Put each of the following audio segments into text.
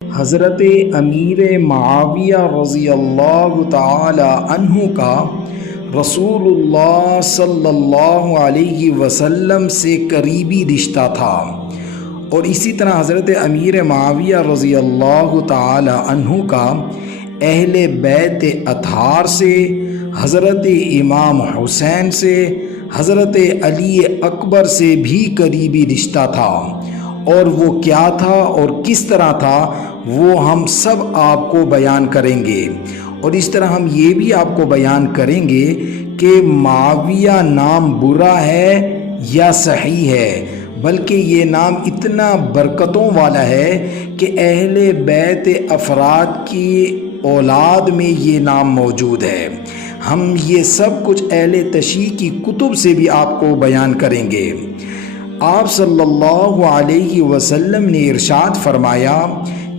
حضرت امیر معاویہ رضی اللہ تعالی عنہ کا رسول اللہ صلی اللہ علیہ وسلم سے قریبی رشتہ تھا، اور اسی طرح حضرت امیر معاویہ رضی اللہ تعالی عنہ کا اہل بیت اطہار سے، حضرت امام حسین سے، حضرت علی اکبر سے بھی قریبی رشتہ تھا۔ اور وہ کیا تھا اور کس طرح تھا وہ ہم سب آپ کو بیان کریں گے، اور اس طرح ہم یہ بھی آپ کو بیان کریں گے کہ معاویہ نام برا ہے یا صحیح ہے، بلکہ یہ نام اتنا برکتوں والا ہے کہ اہل بیت افراد کی اولاد میں یہ نام موجود ہے۔ ہم یہ سب کچھ اہل تشیع کی کتب سے بھی آپ کو بیان کریں گے۔ آپ صلی اللہ علیہ وسلم نے ارشاد فرمایا،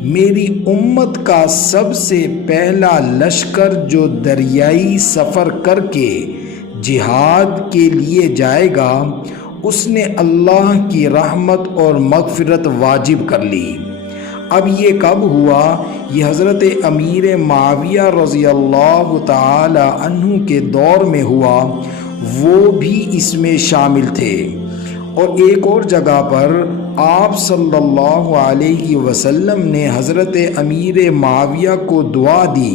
میری امت کا سب سے پہلا لشکر جو دریائی سفر کر کے جہاد کے لیے جائے گا، اس نے اللہ کی رحمت اور مغفرت واجب کر لی۔ اب یہ کب ہوا؟ یہ حضرت امیر معاویہ رضی اللہ تعالی عنہ کے دور میں ہوا، وہ بھی اس میں شامل تھے۔ اور ایک اور جگہ پر آپ صلی اللہ علیہ وسلم نے حضرت امیر معاویہ کو دعا دی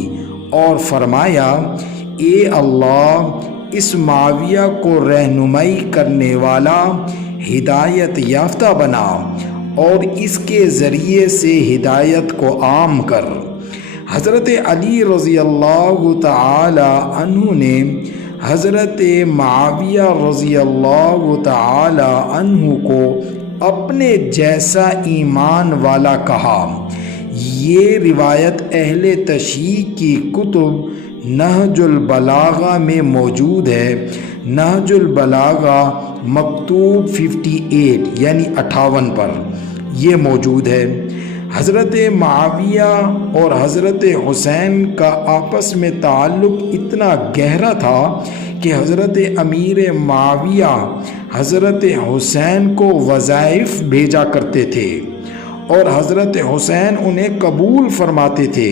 اور فرمایا، اے اللہ، اس معاویہ کو رہنمائی کرنے والا، ہدایت یافتہ بنا اور اس کے ذریعے سے ہدایت کو عام کر۔ حضرت علی رضی اللہ تعالی عنہ نے حضرت معاویہ رضی اللہ تعالی عنہ کو اپنے جیسا ایمان والا کہا۔ یہ روایت اہل تشیع کی کتب نہج البلاغہ میں موجود ہے۔ نہج البلاغہ مکتوب 58 یعنی 58 پر یہ موجود ہے۔ حضرت معاویہ اور حضرت حسین کا آپس میں تعلق اتنا گہرا تھا کہ حضرت امیر معاویہ حضرت حسین کو وظائف بھیجا کرتے تھے اور حضرت حسین انہیں قبول فرماتے تھے۔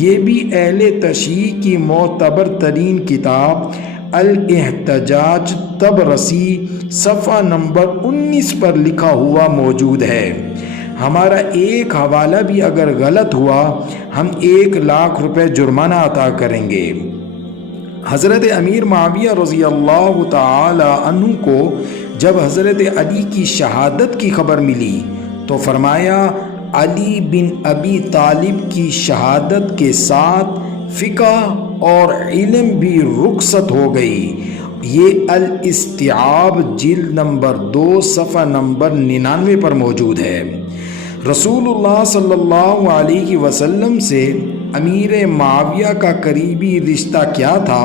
یہ بھی اہل تشیع کی معتبر ترین کتاب الاحتجاج طبرسی صفحہ نمبر 19 پر لکھا ہوا موجود ہے۔ ہمارا ایک حوالہ بھی اگر غلط ہوا ہم 1,00,000 روپے جرمانہ عطا کریں گے۔ حضرت امیر معاویہ رضی اللہ تعالی عنہ کو جب حضرت علی کی شہادت کی خبر ملی تو فرمایا، علی بن ابی طالب کی شہادت کے ساتھ فقہ اور علم بھی رخصت ہو گئی۔ یہ الاستیعاب جلد نمبر 2 صفحہ نمبر 99 پر موجود ہے۔ رسول اللہ صلی اللہ علیہ وسلم سے امیر معاویہ کا قریبی رشتہ کیا تھا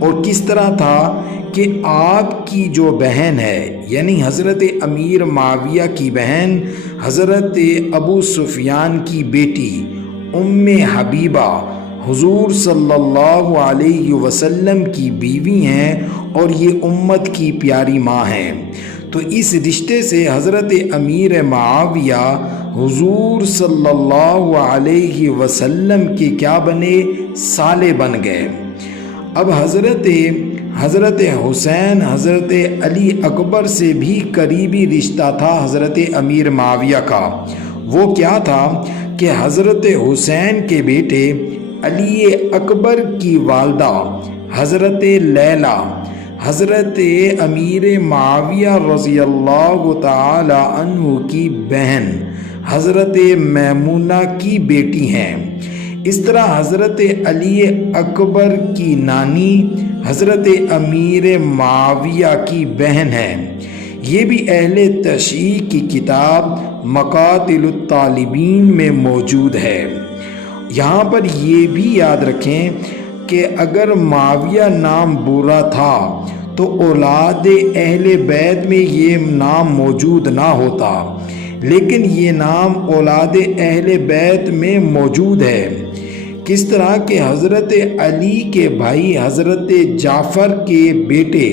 اور کس طرح تھا کہ آپ کی جو بہن ہے یعنی حضرت امیر معاویہ کی بہن حضرت ابو سفیان کی بیٹی ام حبیبہ حضور صلی اللہ علیہ وسلم کی بیوی ہیں اور یہ امت کی پیاری ماں ہیں۔ تو اس رشتے سے حضرت امیر معاویہ حضور صلی اللہ علیہ وسلم کے کیا بنے؟ سالے بن گئے۔ اب حضرت حسین حضرت علی اکبر سے بھی قریبی رشتہ تھا حضرت امیر معاویہ کا۔ وہ کیا تھا کہ حضرت حسین کے بیٹے علی اکبر کی والدہ حضرت لیلہ حضرت امیر معاویہ رضی اللہ تعالی عنہ کی بہن حضرت میمونہ کی بیٹی ہیں۔ اس طرح حضرت علی اکبر کی نانی حضرت امیر معاویہ کی بہن ہے۔ یہ بھی اہل تشیع کی کتاب مقاتل الطالبین میں موجود ہے۔ یہاں پر یہ بھی یاد رکھیں کہ اگر معاویہ نام برا تھا تو اولاد اہل بیت میں یہ نام موجود نہ ہوتا، لیکن یہ نام اولاد اہل بیت میں موجود ہے۔ کس طرح کہ حضرت علی کے بھائی حضرت جعفر کے بیٹے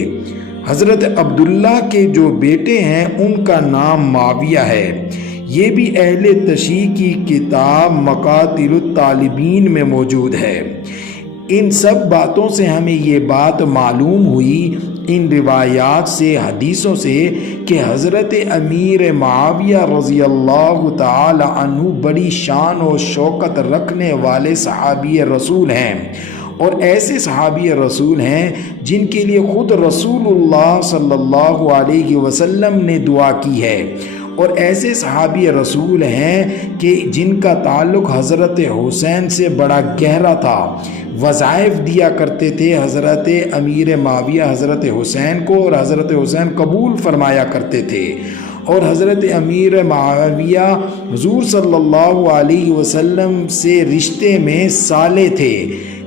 حضرت عبداللہ کے جو بیٹے ہیں ان کا نام معاویہ ہے۔ یہ بھی اہل تشیع کی کتاب مقاتل الطالبین میں موجود ہے۔ ان سب باتوں سے ہمیں یہ بات معلوم ہوئی، ان روایات سے، حدیثوں سے، کہ حضرت امیر معاویہ رضی اللہ تعالی عنہ بڑی شان و شوکت رکھنے والے صحابی رسول ہیں، اور ایسے صحابی رسول ہیں جن کے لیے خود رسول اللہ صلی اللہ علیہ وسلم نے دعا کی ہے، اور ایسے صحابی رسول ہیں کہ جن کا تعلق حضرت حسین سے بڑا گہرا تھا، وظائف دیا کرتے تھے حضرت امیر معاویہ حضرت حسین کو، اور حضرت حسین قبول فرمایا کرتے تھے، اور حضرت امیر معاویہ حضور صلی اللہ علیہ وسلم سے رشتے میں صالح تھے،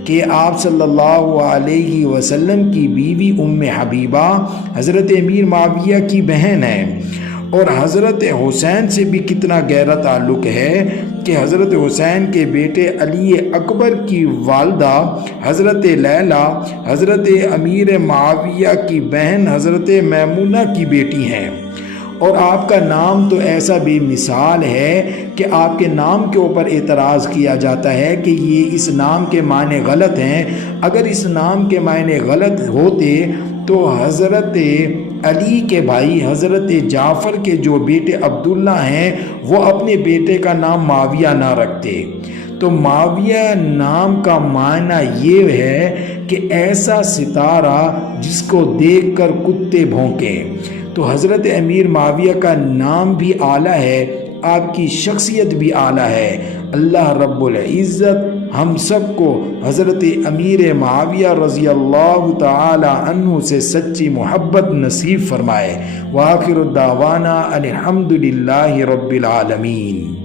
کہ آپ صلی اللہ علیہ وسلم کی بیوی ام حبیبہ حضرت امیر معاویہ کی بہن ہے، اور حضرت حسین سے بھی کتنا گہرا تعلق ہے کہ حضرت حسین کے بیٹے علی اکبر کی والدہ حضرت لیلہ حضرت امیر معاویہ کی بہن حضرت میمونہ کی بیٹی ہیں، اور آپ کا نام تو ایسا بے مثال ہے کہ آپ کے نام کے اوپر اعتراض کیا جاتا ہے کہ یہ اس نام کے معنی غلط ہیں۔ اگر اس نام کے معنی غلط ہوتے تو حضرت علی کے بھائی حضرت جعفر کے جو بیٹے عبداللہ ہیں وہ اپنے بیٹے کا نام معاویہ نہ رکھتے۔ تو معاویہ نام کا معنی یہ ہے کہ ایسا ستارہ جس کو دیکھ کر کتے بھونکیں۔ تو حضرت امیر معاویہ کا نام بھی اعلیٰ ہے، آپ کی شخصیت بھی اعلیٰ ہے۔ اللہ رب العزت ہم سب کو حضرت امیر معاویہ رضی اللہ تعالی عنہ سے سچی محبت نصیب فرمائے۔ وآخر الدعوانا الحمد للہ رب العالمین۔